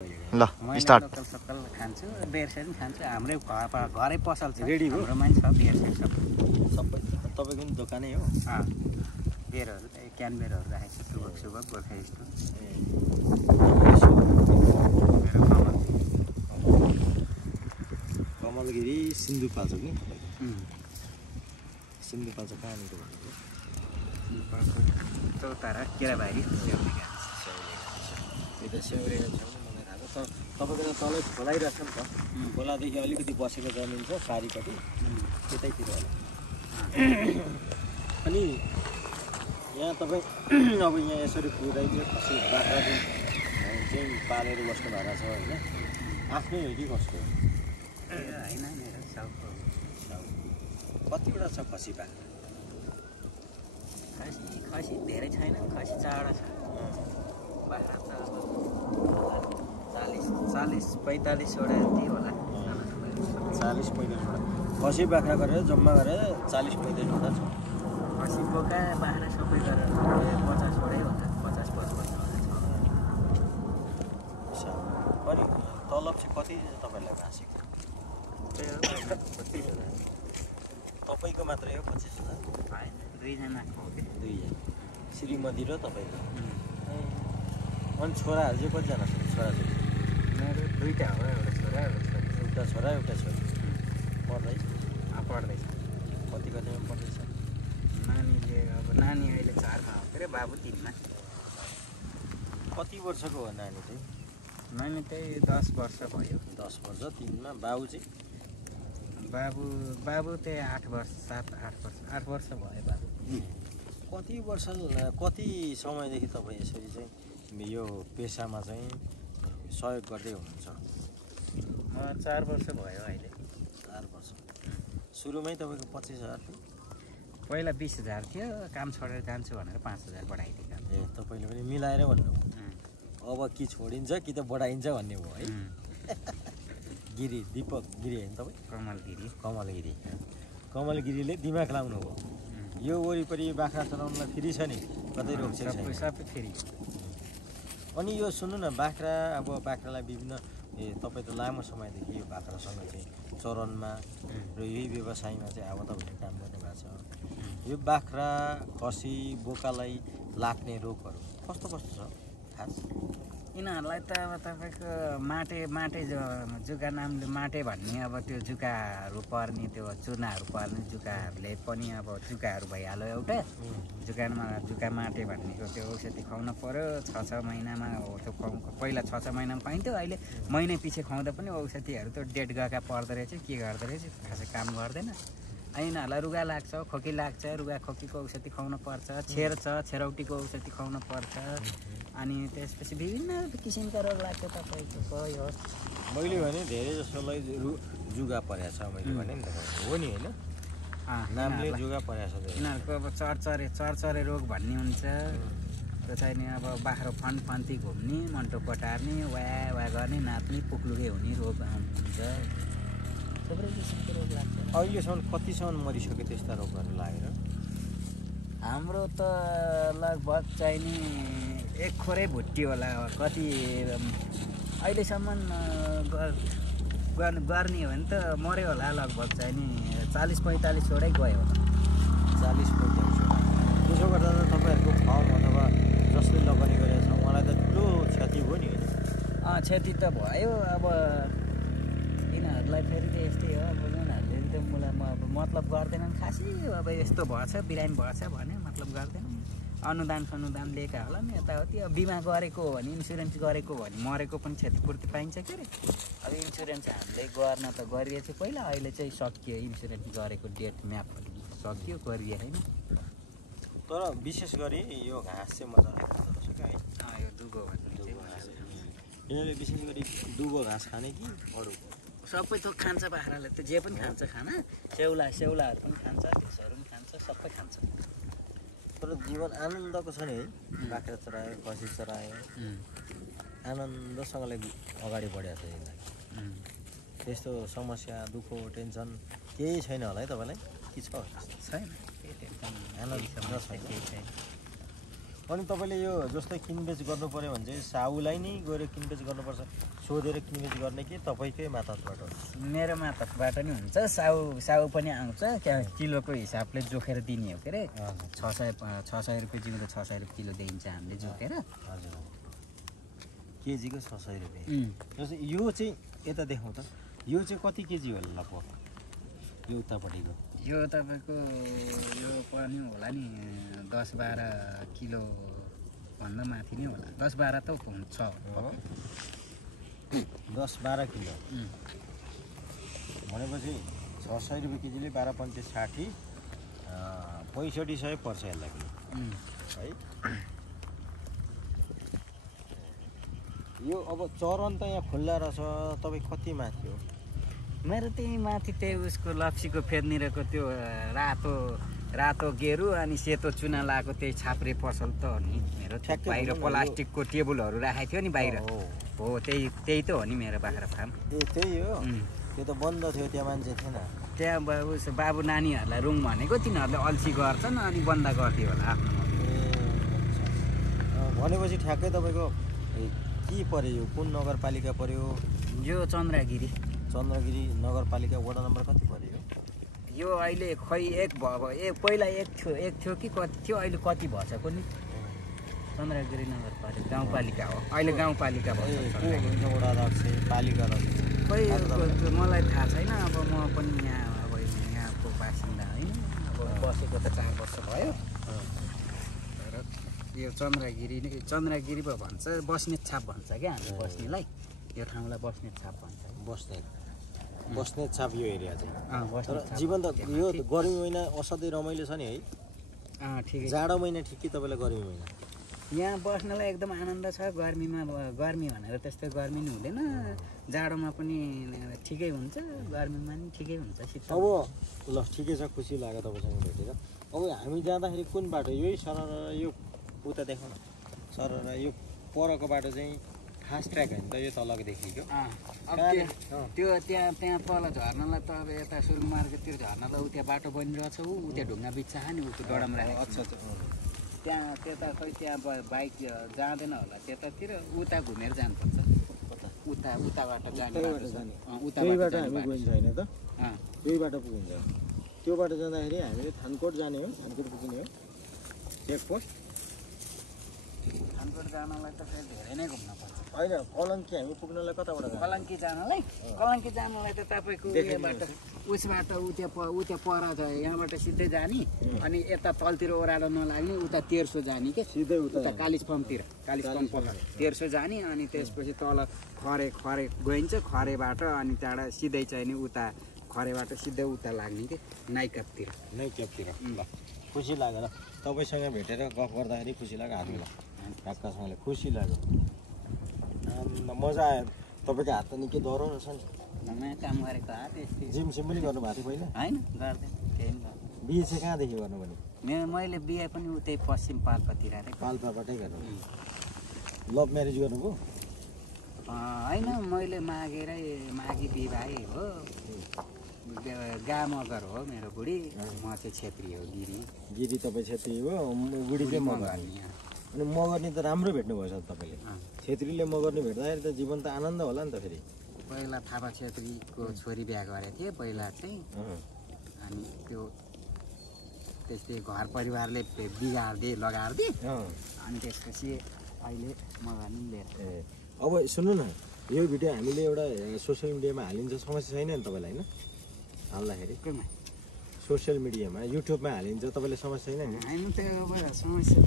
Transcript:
ल start local सकल खान्छु बेरसेर पनि खान्छु हाम्रै घरै पसल छ रेडी हो हाम्रोमा नि छ बेरसेर सबै तपाईको नि दोकानै हो बेरहरू क्यान बेरहरू राखेको छु सुबक गोर्खा यस्तो कमलगिरी सिन्धुपाल्चोक नि सिन्धुपाल्चोक कहाँनिर भनेको चौतारा केराबारी यता स्याउरेको छेउमा मलाई थाहा छ तपाईँको त तलै खोलाइरहेछ नि त खोलादेखि अलिकति बसेको जमिन छ पारिपट्टि त्यतैतिर होला अनि यहाँ तपाईँ अब यहाँ यसरी पुरै चाहिँ खसी बाख्रा चाहिँ पालेर बस्नु भएको छ होइन आफ्नै हो कि कस्तो होइन मेरो साउको कतिवटा छ खसी बाख्रा खसी धेरै छैन खसी चारवटा छ बाख्रा त अब 40-45वटा जति होला 40-45वटा खसी बाख्रा गरेर जम्मा गरेर 40-45वटा छ खसी बोका बाख्रा सबै गरेर 50वटै होला 50-55वटा छ अनि तलब चाहिँ कति तपाईँलाई भाषिक तपाईँको मात्रै हो 25,000 होइन दुईजनाको हो कि दुईजना श्रीमती र तपाईँको अनि छोराहरू चाहिँ कतिजना छ छोराछोरी मेरो दुईवटा हो एउटा छोरा एउटा छोरी एउटा छोरा एउटा छोरी पढ्दैछ पढ्दैछ कतिमा पढ्दैछ नानीले अब नानी अहिले 4मा हो के अरे बाबु 3मा कति वर्षको हो नानी चाहिँ नानी त्यही 10 वर्ष भयो 10 वर्ष 3मा बाबु चाहिँ बाबु त्यही 8 वर्ष 8 वर्ष भयो बाबु कति समयदेखि तपाईँ यसरी चाहिँ यो पेसामा चाहिँ सहयोग गर्दै हुनुहुन्छ म 4 वर्ष भयो अहिले 4 वर्ष सुरुमै तपाईँको 25,000 थियो पहिला 20,000 थियो काम छोडेर जान्छु भनेर 5,000 बढाइदिएको ए तपाईँले पनि मिलाएर भन्नुभयो अब कि छोडिन्छ कि त बढाइन्छ भन्ने भयो है गिरी दीपक गिरी होइन तपाईँ कमलगिरीले दिमाग लाउनु भयो यो वरिपरि बाख्रा चलाउनलाई फ्री छ नि कतै रोक्छ सबै फेरि अनि यो सुन्नु न बाख्रा अब बाख्रालाई विभिन्न तपाईँ त लामो समयदेखि यो बाख्रासँग चाहिँ चरनमा र यही व्यवसायमा चाहिँ अब तपाईँले काम गर्नुभएको छ यो बाख्रा खसी बोकालाई लाग्ने रोगहरू कस्तो कस्तो छ खास यिनीहरूलाई त अब तपाईँको माटे जुका नामले माटे भन्ने अब त्यो जुकाहरू पर्ने त्यो चुनाहरू पर्ने जुकाहरूले पनि अब जुकाहरू भइहाल्यो एउटा जुका माटे भन्नेको त्यो औषधि खुवाउनु पऱ्यो 6 महिनामा हो त्यो पहिला 6 महिनामा पाइन्थ्यो अहिले महिना पछि खुवाउँदा पनि औषधिहरू त डेट गएका पर्दो रहेछ के गर्दो रहेछ खासै काम गर्दैन यिनीहरूलाई रुगा लाग्छ खोकी लाग्छ रुगा खोकीको औषधि खुवाउनु पर्छ छेरौटीको औषधि खुवाउनु पर्छ अनि त्यसपछि विभिन्न किसिमका रोग लाग्छ तपाईँको हो मैले भने धेरै जसोलाई जुगा परेको छ मैले भने नि त हो नि होइन नामले जुगा परेको छ यिनीहरूको अब चरचरे रोग भन्ने हुन्छ त्यो चाहिँ नि अब बाख्रो फन्ती घुम्ने मन्टो पटार्ने वा गर्ने नाच्ने पुक्लुके हुने रोग हुन्छ थुप्रै किसिमको रोग लाग्छ अहिलेसम्म कतिसम्म मरिसक्यो त्यस्ता रोगहरू लागेर हाम्रो त लगभग चाहिँ नि एक खोरै भुट्टी होला कति अहिलेसम्म गर्ने हो भने त मऱ्यो होला लगभग चाहिँ नि 40-45वटै गयो होला 40-45वटा त्यसो गर्दा त तपाईँहरूको फर्म अथवा जसले लगानी गरेको छ उहाँलाई त ठुलो क्षति भयो नि क्षति त भयो अब यिनीहरूलाई फेरि त यस्तै हो अब उनीहरूले त मलाई अब मतलब गर्दैनन् खासै अब यस्तो भएछ बिरामी भएछ भने मतलब गर्दैनन् अनुदान लिएका होला नि यताउति अब बिमा गरेको हो भने इन्सुरेन्स गरेको हो भने मरेको पनि क्षतिपूर्ति पाइन्छ के अरे अब इन्सुरेन्स हामीले गर्न त गरिएछ पहिला अहिले चाहिँ सकियो इन्सुरेन्स गरेको डेट म्याप सकियो गरिए होइन तर विशेष गरी यो घाँस चाहिँ मजाले खाँदो रहेछ क्या है यो दुगो भन्ने घाँस यिनीहरूले विशेष गरी दुगो घाँस खाने कि अरू सबै थोक खान्छ बाख्राले त जे पनि खान्छ खाना स्याउलाहरू पनि खान्छ त्यसहरू पनि खान्छ सबै खान्छ तर जीवन आनन्दको छ नि है बाख्रा चरायो खसी चरायो आनन्दसँगले अगाडि बढेको छ यसलाई त्यस्तो समस्या दुःख टेन्सन केही छैन होला है तपाईँलाई के छ छैन केही टेन्सन आनन्द छैन अनि तपाईँले यो जस्तै किनबेच गर्नु पऱ्यो भने चाहिँ साहुलाई नै गएर किनबेच गर्नुपर्छ, सोधेर किनबेच गर्ने कि तपाईँकै मातहतबाट हो? मेरो मातहतबाट नि हुन्छ, साउ पनि आउँछ, किलोको हिसाबले जोखेर दिने हो के अरे। 600 रुपियाँ जिउँदो 600 रुपियाँ किलो दिन्छ हामीले जोखेर। हजुर, केजीको 600 रुपियाँ। जस्तै यो चाहिँ यता देखाउँ त, यो चाहिँ कति केजी होला लगभग यो उतापट्टिको? यो तपाईँको यो पनि होला नि 10-12 किलो भन्दा माथि नै होला, 10-12 त हुन्छ। 10-12 किलो भनेपछि 600 रुपियाँ केजीले 12×5 60, 6500 पर्छ यसलाई है। यो अब चरन त यहाँ खुल्ला रहेछ, तपाईँ कति माथि हो? मेरो त्यही माथि त्यही उसको लप्सीको फेदनिरको त्यो रातो गेरु अनि सेतो चुना लगाएको त्यही छाप्रे पसल त हो नि मेरो। बाहिर प्लास्टिकको टेबलहरू राखेको थियो नि बाहिर, हो त्यही त हो नि मेरो बाख्रा फार्म। ए त्यही हो, त्यो त बन्द थियो, त्यहाँ मान्छे थिएन। त्यहाँ बाबु नानीहरूलाई रुम भनेको, तिनीहरूले अल्छी गर्छन् अनि बन्द गरिदियो होला आफ्नो। भनेपछि ठ्याक्कै तपाईँको के पर्यो, यो कुन नगरपालिका पर्यो? यो चन्द्रगिरी नगरपालिका वडा नम्बर कति पर्यो? यो अहिले खै पहिला एक थियो कि कति थियो, अहिले कति भएछ कुनै? चन्द्रगिरी नगरपालिका गाउँपालिका हो अहिले, गाउँपालिका भन्छ। वडा अध्यक्ष पालिका खै मलाई थाहा छैन। अब म पनि यहाँको बासिन्दा होइन, अब बसेको त 4 वर्ष भयो। तर यो चन्द्रगिरी पो भन्छ, बस्नेत छाप भन्छ क्या हामी बस्नेलाई, यो ठाउँलाई बस्नेत छाप भन्छ। बस्नेत छाप यो एरिया चाहिँ। तर बस्नेत जीवन त यो गर्मी महिना असाध्यै रमाइलो छ नि है? ठिकै। जाडो महिना ठिक कि तपाईँलाई गर्मी महिना? यहाँ बस्नलाई एकदम आनन्द छ। गर्मीमा गर्मी भनेर त्यस्तै गर्मी नि हुँदैन, जाडोमा पनि ठिकै हुन्छ, गर्मीमा नि ठिकै हुन्छ, शीतल। अब ल ठिकै छ, खुसी लाग्यो तपाईँसँग भेटेर। अब हामी जाँदाखेरि कुन बाटो? यही सरर यो उता देखाउन, सरर यो परको बाटो चाहिँ फास्ट ट्र्याक होइन त यो तलको देखिको? त्यो त्यहाँ तल झर्नलाई त अब यता सुरुङ मार्केटतिर झर्नलाई उ त्यहाँ बाटो बनिरहेछ, ऊ त्यहाँ ढुङ्गा बिच्छा नि ऊ डडम राखेको। अच्छा, त्यहाँ त्यता खै त्यहाँ बाइक जाँदैन होला त्यतातिर, उता घुमेर जानुपर्छ। उताबाट जाने त्यही बाटो हामी गइन्छ होइन त? त्यही बाटो पुगिन्छ। त्यो बाटो जाँदाखेरि हामीले थानकोट जाने हो, थानकोट पुग्ने हो चेकपोस्ट। थानकोट जानलाई त फेरि धेरै नै घुम्न पर्छ। होइन, कलङ्की हामी पुग्नलाई कताबाट जान्छ? कलङ्की जानलाई त तपाईँको उयोबाट उसबाट उ त्यहाँ पर छ, यहाँबाट सिधै जाने अनि यता तलतिर ओह्रालो नलाग्ने उता 1300 जाने के, सिधै उता कालिज पम्पतिर, कालिज पम्प 1300 जाने अनि त्यसपछि तल खरे गइन्छ, खरेबाट अनि त्यहाँबाट सिधै चाहिँ नि उता खरेबाट सिधै उता लाग्ने के नाइक्यापतिर। ल खुसी लाग्यो ल, तपाईँसँग भेटेर गफ गर्दाखेरि खुसी लाग्यो हामीलाई, आकाशसँगले खुसी लाग्यो, मजा आयो। तपाईँको हात त निकै डराउनु छ नि? नयाँ काम गरेको हात यस्तै। जिम पनि गर्नुभएको थियो पहिला? होइन, गर्दैन, केही पनि गर्दैन। बिहे चाहिँ कहाँदेखि गर्नु भने? मैले बिहे पनि उतै पश्चिम पाल्पातिर पाल्पाबाटै गर्नु? लभ म्यारेज गर्नुभयो? होइन, मैले मागी बिहे हो। गा मगर हो मेरो बुढी, म चाहिँ छेत्री हो, गिरी। तपाईँ छेत्री हो, बुढी चाहिँ मगर। अनि मगर्नी त राम्रो भेट्नु भएछ तपाईँले। छेत्रीले मगर्नी भेट्दाखेरि त जीवन त आनन्द होला नि त फेरि। पहिला थापा छेत्रीको छोरी बिहा गरेको थिएँ पहिला चाहिँ, अनि त्यो त्यस्तै घर परिवारले बिगारिदिए लगारिदिए, अनि त्यसपछि अहिले मगर्नी लिएर। अब सुन्नु न, यो भिडियो हामीले एउटा सोसियल मिडियामा हालिन्छ, समस्या छैन नि तपाईँलाई? होइन, हाल्दाखेरि सोसियल मिडियामा युट्युबमा हालिन्छ, तपाईँले समस्या छैन नि? होइन, त्यो समस्या